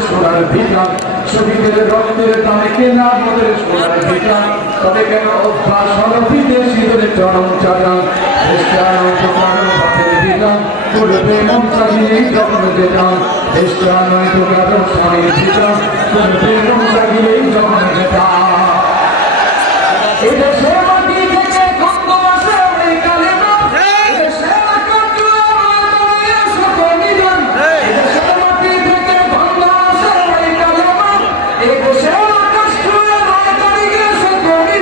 সোনার ভিটা শহীদের রক্তের দামে কেনা আমাদের সোনার ভিটা তবে কেন অভ্যাস হলো বিদেশিদের চরম চাটা খ্রিস্টান পথের দিলাম করবে মন চাগিয়েই যখন যেতাম খ্রিস্টান তো কারো স্বামীর ভিটা করবে মন চাগিয়েই যখন যেতাম এদেশে